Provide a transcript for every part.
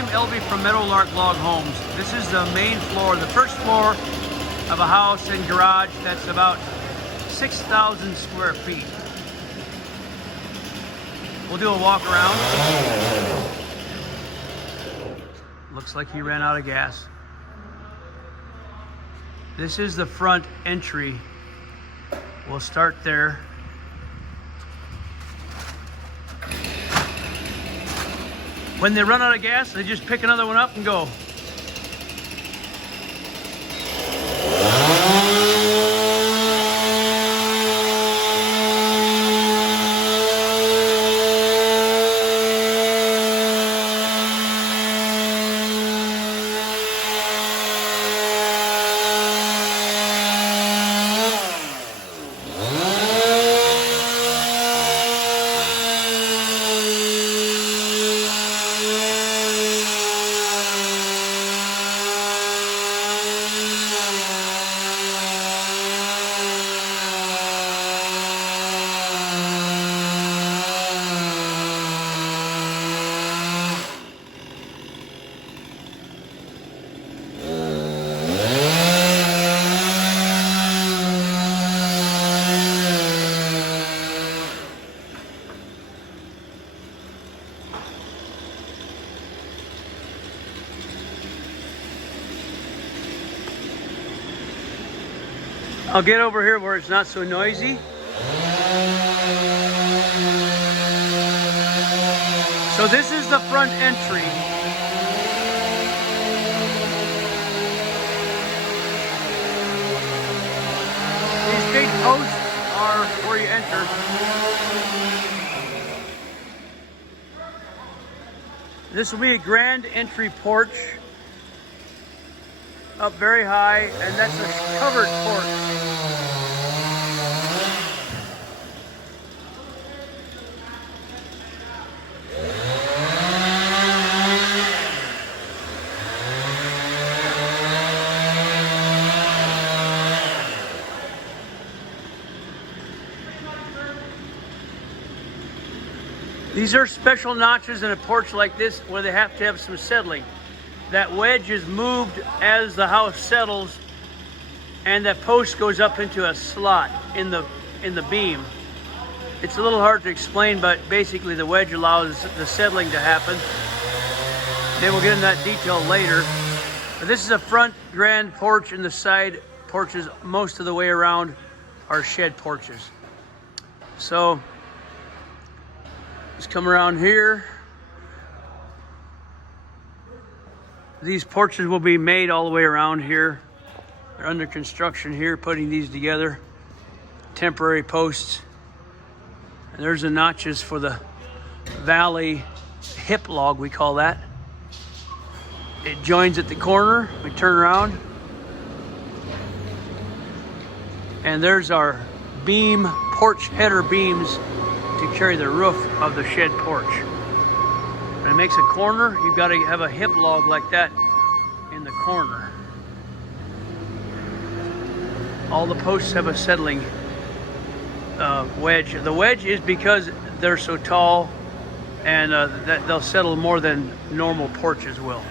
I'm Elby from Meadowlark Log Homes. This is the main floor, the first floor of a house and garage that's about 6,000 square feet. We'll do a walk around. Looks like he ran out of gas. This is the front entry. We'll start there. When they run out of gas, they just pick another one up and go. I'll get over here where it's not so noisy. So this is the front entry. These big posts are where you enter. This will be a grand entry porch. Up very high, and that's a covered porch. These are special notches in a porch like this where they have to have some settling. That wedge is moved as the house settles, and that post goes up into a slot in the beam. It's a little hard to explain, but basically the wedge allows the settling to happen. They will get into that detail later. But this is a front grand porch, and the side porches most of the way around are shed porches. So just come around here. These porches will be made all the way around here. They're under construction here, putting these together. Temporary posts. And there's the notches for the valley hip log, we call that. It joins at the corner. We turn around. And there's our beam, porch header beams to carry the roof of the shed porch. When it makes a corner, you've got to have a hip log like that in the corner. All the posts have a settling wedge. The wedge is because they're so tall, and that they'll settle more than normal porches will.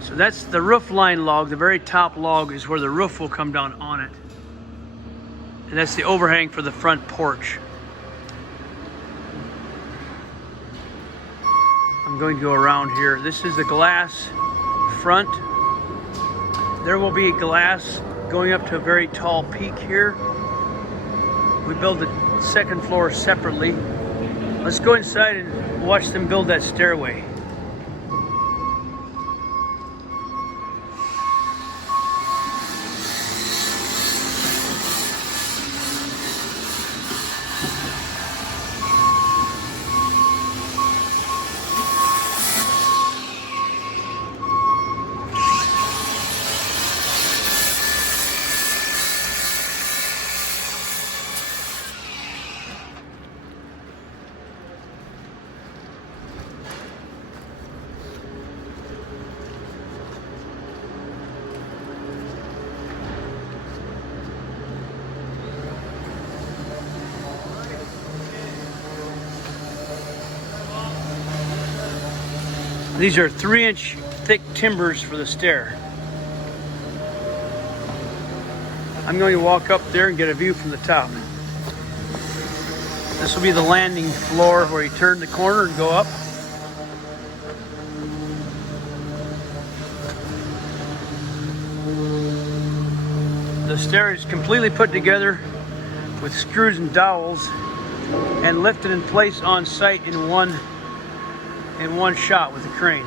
So that's the roof line log. The very top log is where the roof will come down on it. And that's the overhang for the front porch. I'm going to go around here. This is the glass front. There will be glass going up to a very tall peak here. We build the second floor separately. Let's go inside and watch them build that stairway. These are 3-inch thick timbers for the stair. I'm going to walk up there and get a view from the top. This will be the landing floor where you turn the corner and go up. The stair is completely put together with screws and dowels and lifted in place on site in one shot with a crane.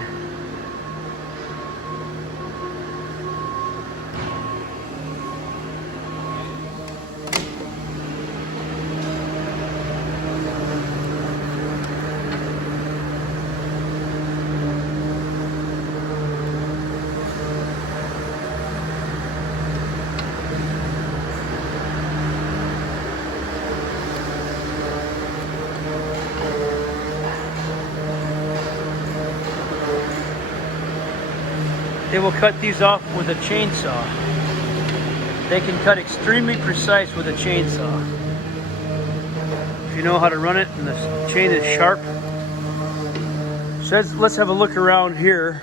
They will cut these off with a chainsaw. They can cut extremely precise with a chainsaw. If you know how to run it and the chain is sharp. So let's have a look around here.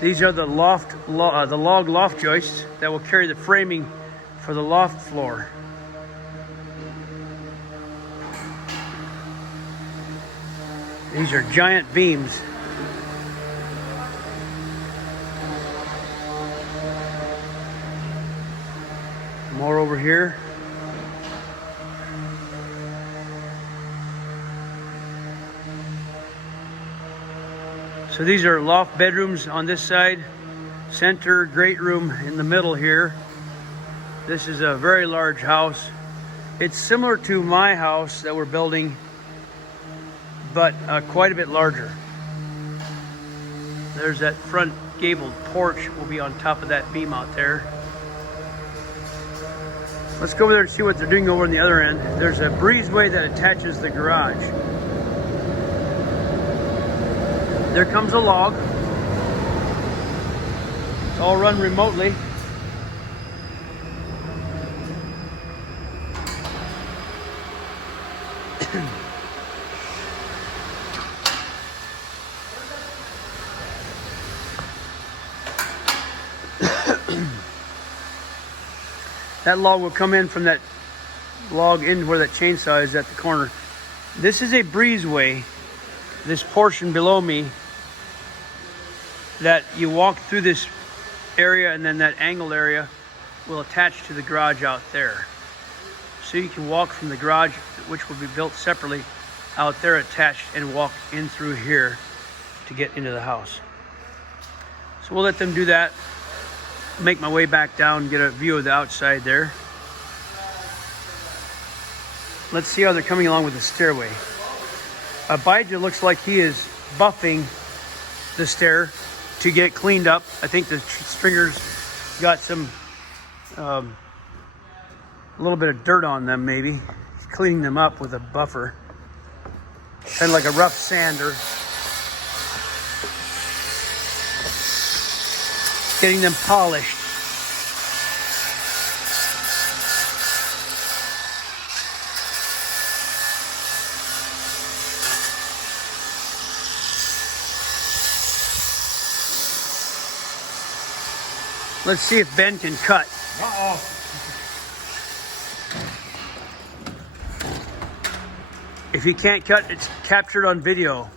These are the log loft joists that will carry the framing for the loft floor. These are giant beams. More over here. So these are loft bedrooms on this side, center great room in the middle here. This is a very large house. It's similar to my house that we're building, but quite a bit larger. There's that front gabled porch will be on top of that beam out there. Let's go over there and see what they're doing over on the other end. There's a breezeway that attaches the garage. There comes a log. It's all run remotely. That log will come in from that log in where that chainsaw is at the corner. This is a breezeway, this portion below me, that you walk through this area and then that angled area will attach to the garage out there. So you can walk from the garage, which will be built separately, out there attached and walk in through here to get into the house. So we'll let them do that. Make my way back down and get a view of the outside there. Let's see how they're coming along with the stairway. Abijah looks like he is buffing the stair to get it cleaned up. I think the stringers got some a little bit of dirt on them maybe. He's cleaning them up with a buffer. Kind of like a rough sander. Getting them polished. Let's see if Ben can cut. Uh-oh. If he can't cut, it's captured on video.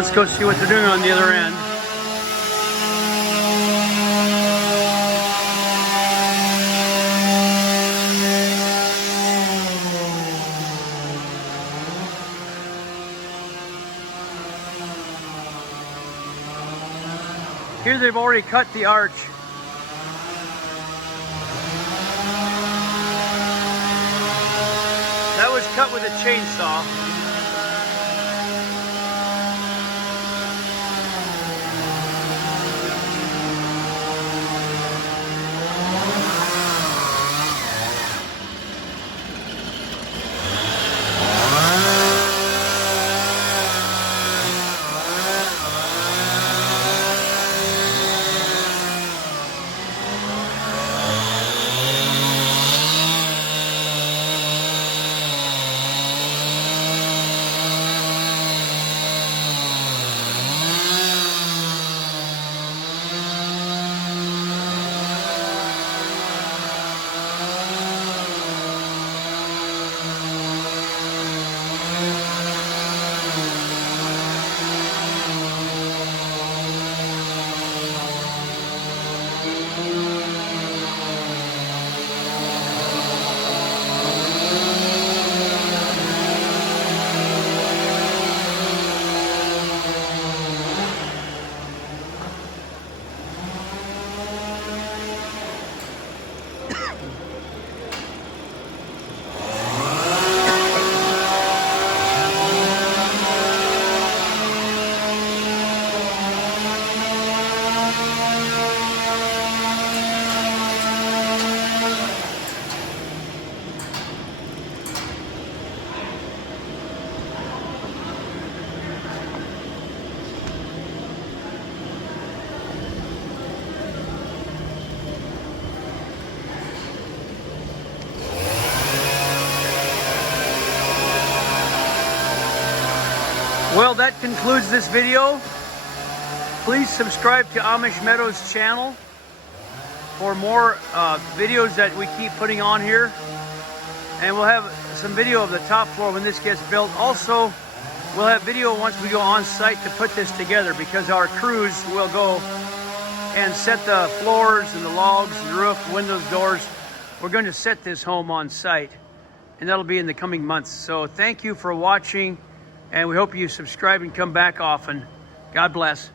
Let's go see what they're doing on the other end. Here they've already cut the arch. That was cut with a chainsaw. Well, that concludes this video. Please subscribe to Amish Meadows channel for more videos that we keep putting on here. And we'll have some video of the top floor when this gets built. Also, we'll have video once we go on site to put this together, because our crews will go and set the floors and the logs and the roof, windows, doors. We're going to set this home on site, and that'll be in the coming months. So thank you for watching, and we hope you subscribe and come back often. God bless.